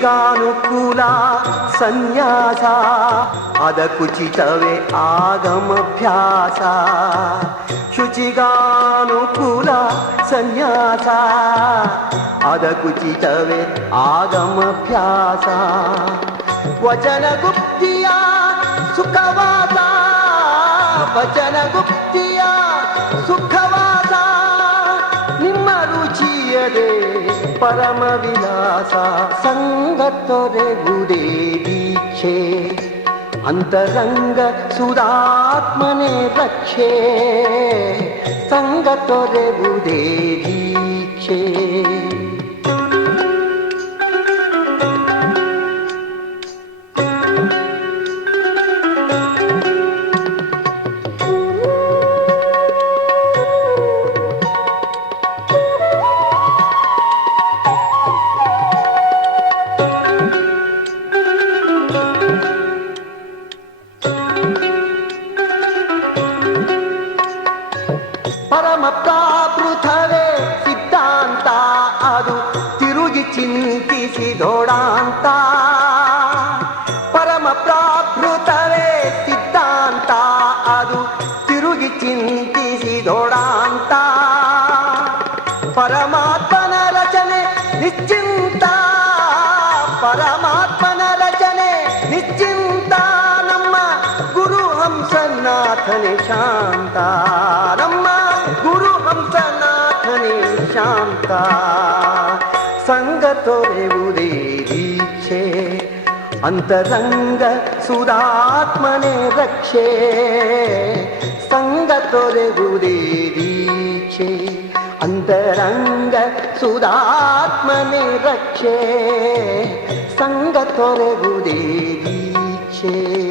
ಶುಚಿಗಾನುಕೂಲ ಸನ್ಯಾಸ ಅದಕ್ಕುಚಿತವೇ ಆಗಮಭ್ಯಾಸ. ಶುಚಿಗಾನುಕೂಲ ಸನ್ಯಾಸ ಅದಕ್ಕುಚಿತವೇ ಆಗಮಭ್ಯಾಸ. ವಚನಗುಪ್ತಿಯ ಸುಖವಾಸ ವಚನಗುಪ್ತಿಯ ಸುಖವಾಸ ನಿಮ್ಮ ರುಚಿಯದೆ ಪರಮ ವಿಲಾಸ. ಸಂಗ ತೊರೆಗುವುದೇ ದೀಕ್ಷೆ ಅಂತರಂಗ ಸುಧಾತ್ಮನೆ ರಕ್ಷೆ. ಸಂಗ ತೊರೆಗುವುದೇ ದೀಕ್ಷೆ. ಪರಮ ಪ್ರಾಕೃತವೇ ಸಿದ್ಧಾಂತ ಅದು ತಿರುಗಿ ಚಿಂತಿಸಿದೋಡಾಂತ. ಪರಮ ಪ್ರಾಕೃತವೇ ಸಿದ್ಧಾಂತ ಅದು ತಿರುಗಿ ಚಿಂತಿಸಿದೋಡಾಂತ. ಪರಮಾತ್ಮನ ರಚನೆ ನಿಶ್ಚಿಂತ ಪರಮಾತ್ಮನ ರಚನೆ ನಿಶ್ಚಿಂತ. ನಮ್ಮ ಗುರು ಹಂಸನಾಥನೇ ಶಾಂತ ನಮ್ಮ ಗುರು ಹಂಸನಾಥನೇ ಶಾಂತ. ಸಂಗ ತೊರೆಯುವುದೇ ದೀಕ್ಷೆ ಅಂತರಂಗ ಸುಧಾತ್ಮನೆ ರಕ್ಷೆ. ಸಂಗ ತೊರೆಯುವುದೇ ದೀಕ್ಷೆ ಅಂತರಂಗ ಸುಧಾತ್ಮನೆ ರಕ್ಷೆ. ಸಂಗ ತೊರೆಯುವುದೇ ದೀಕ್ಷೆ.